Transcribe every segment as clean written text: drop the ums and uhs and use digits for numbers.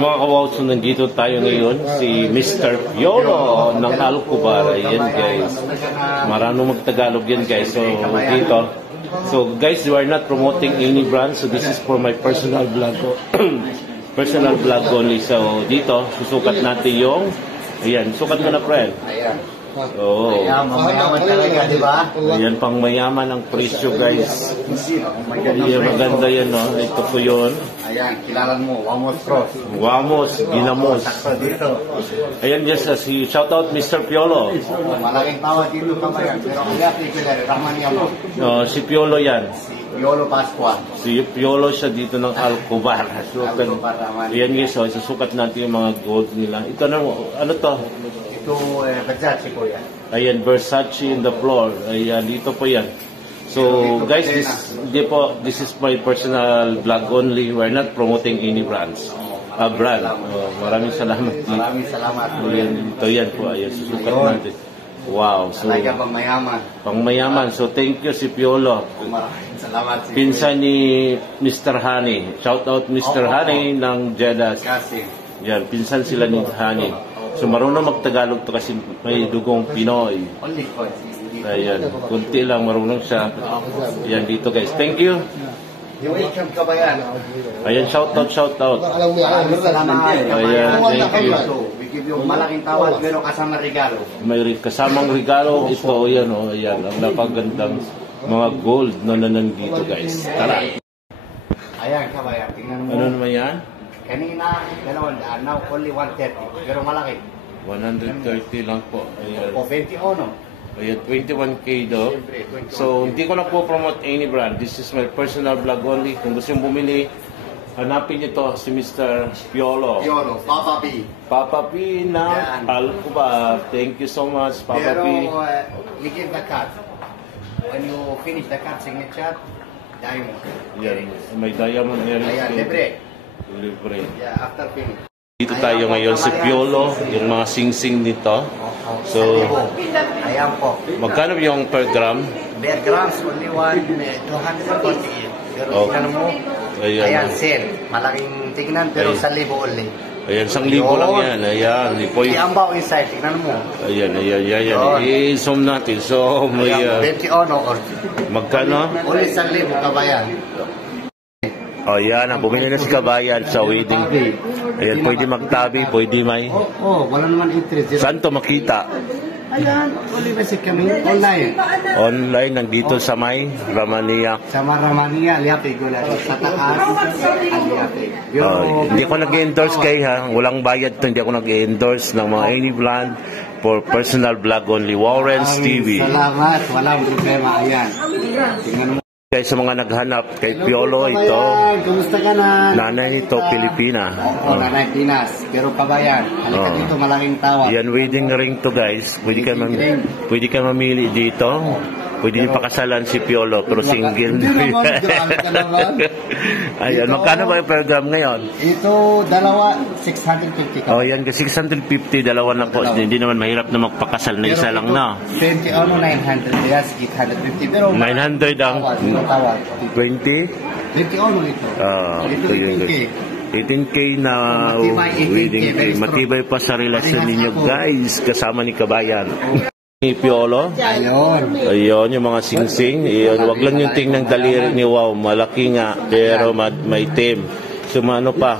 Mga kawaw, so nandito tayo ngayon, si Mr. Piolo ng Alcobar. Ayan guys, marunong magtagalog yan guys. So dito, so guys, we are not promoting any brand, so this is for my personal vlog. Personal vlog only. So dito, susukat natin yung, ayan, sukat mo na friend. Oo. Ayan, mayaman talaga, di ba? Ayan, pang mayaman ang presyo guys. Ayan, maganda yan, no? Ito po yun. Ayan, kilalan mo, Wamos Cross. Wamos, Ginamos. Dito. Ayan, yes, si shoutout Mr. Piolo. Malaking tawad dito kamayan, pero kaya tigilari, Rahman Yamo. Si Piolo yan. Si Piolo Pascual. Si Piolo siya dito ng Alcobar. So, ayan guys, so, susukat natin yung mga gold nila. Ito na, ano to? Ito, Versace po yan. Ayan, Versace in the floor. Ayan, dito po yan. So, guys, this is my personal vlog only. We're not promoting any brands. Brand. Maraming salamat. Maraming salamat. Ayan, ito yan po. Ayan, susukat natin. Wow. So, talaga pang mayaman. Pang mayaman. So, thank you si Piolo. Maraming salamat. Pinsan ni Mr. Honey. Shout out Mr. Honey ng Jeddah. Yan, pinsan sila ni Honey. So, marunong magtagalog to kasi may dugong Pinoy. Ayan, kunti lang marunong siya. Ayan, dito guys. Thank you. Yung welcome ka ba yan? Ayan, shout out. Maraming salamat. Ayan, thank you. We give you malaking tawad, pero kasama regalo. May kasamang regalo. Ito, ayan, oh, ayan. Ang napagandang mga gold na nandito guys. Tara. Ayan, kabayan. Tingnan mo. Ano naman yan? Kanina, 200. Now, only 130. Pero malaki. 130 lang po. Ayan. O 21. Ayan, 21K do. So, hindi ko na po promote any brand. This is my personal vlog only. Kung gusto yung bumili, hanapin niyo to si Mr. Piolo. Piolo, Papa P. Papa P na Alcobar. Thank you so much, Papa P. Pero, you give the card. When you finish the card signature, diamond. Yan, may diamond earrings. Ayan, libre. Libre. Yeah, after finish. Dito tayo ngayon si Piolo, yung mga sing-sing nito. So, ayan po. magkano yung per gram? Per grams, only 248. Pero tingnan mo, ayan, sale. Malaking tignan, pero 1,000 only. Ayan, 1,000 lang yan. Ayan, i-ambaw inside, tingnan mo. Ayan. I-zoom natin. So, may... 21 or... Magkano? Only 1,000 kabayan. O yan, bumili na si kabayan sa wedding. Ayan, pwede magtabi, pwede may... wala naman interest. Saan to makita? Ayan, only basic kami, online. Online, nandito sa may Ramania. Sa Ramania, Liapi, sa taas, Liapi. Hindi ko nag-endorse kay ha, walang bayad to, hindi ako nag-endorse ng mga any brand for personal vlog only. Warren's TV. Salamat, walang problema, ayan. Tingnan mo. Kaya sa mga naghanap kay Piolo ito, kumusta ka na? Nanay ito, Pilipina. Nanay Pinas. Pero kabayan, halika dito, malaking tawad. Yan, wedding ring to guys. Pwede ka mamili dito. Pwede niyo pakasalan si Piolo, pero single. Ayan, magkano ba yung per gram ngayon? Ito, dalawa, 650 ka. Oh, yan, 650, dalawa na po. Hindi naman mahirap na magpakasal na isa lang na. 20, 900, yes, 850. Pero 900 ang 20? 20 ito. Ito yun. 18K na wedding ring. Matibay pa sa relasyon ninyo guys, kasama ni Kabayan. Ni Piolo. Ayun, yung mga sing-sing. Wag lang yung tingnan daliri ni Wow. Malaki nga, pero may team. Sumano pa.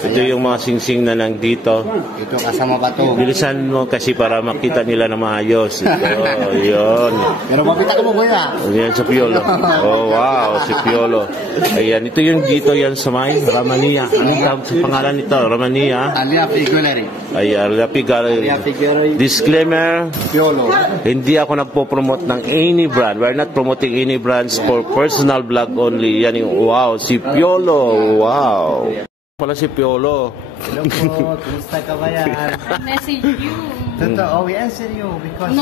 Ito yung mga sing-sing na nandito. Ito kasama ba to? Bilisan mo kasi para makita nila na maayos. Ito, yun. Pero mapita ka mo, kuya. Ayan, si Piolo. Oh, wow, si Piolo. Ayan, ito yung dito yan sa may Ramania. Anong pangalan nito? Ramania? Liapi Gallery. Ayan, Liapi Gallery. Disclaimer, Piolo. hindi ako nagpo-promote ng any brand. We're not promoting any brands for personal vlog only. Yan yung, wow, si Piolo. Wow. Pala si Piolo. Hello po, kumusta ka ba yan? Message you. Totoo, we answer you because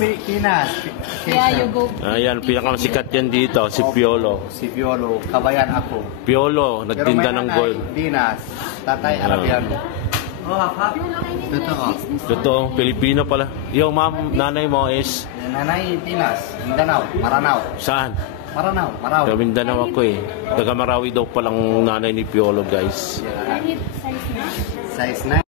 Pilipinas. Yeah, you go. Ayan, pinakamasikat yan dito, si Piolo. Si Piolo, kabayan ako. Piolo, nagtinda ng gold. Pinas, tatay Arabiano. Totoo. Totoo, Pilipino pala. Yung nanay mo is? Nanay Pinas, Mindanao, Maranao. Saan? Maranao, Marawi. Sa Mindanao ako eh. Taga Marawi daw palang nanay ni Piolo guys. I need size 9. Size 9.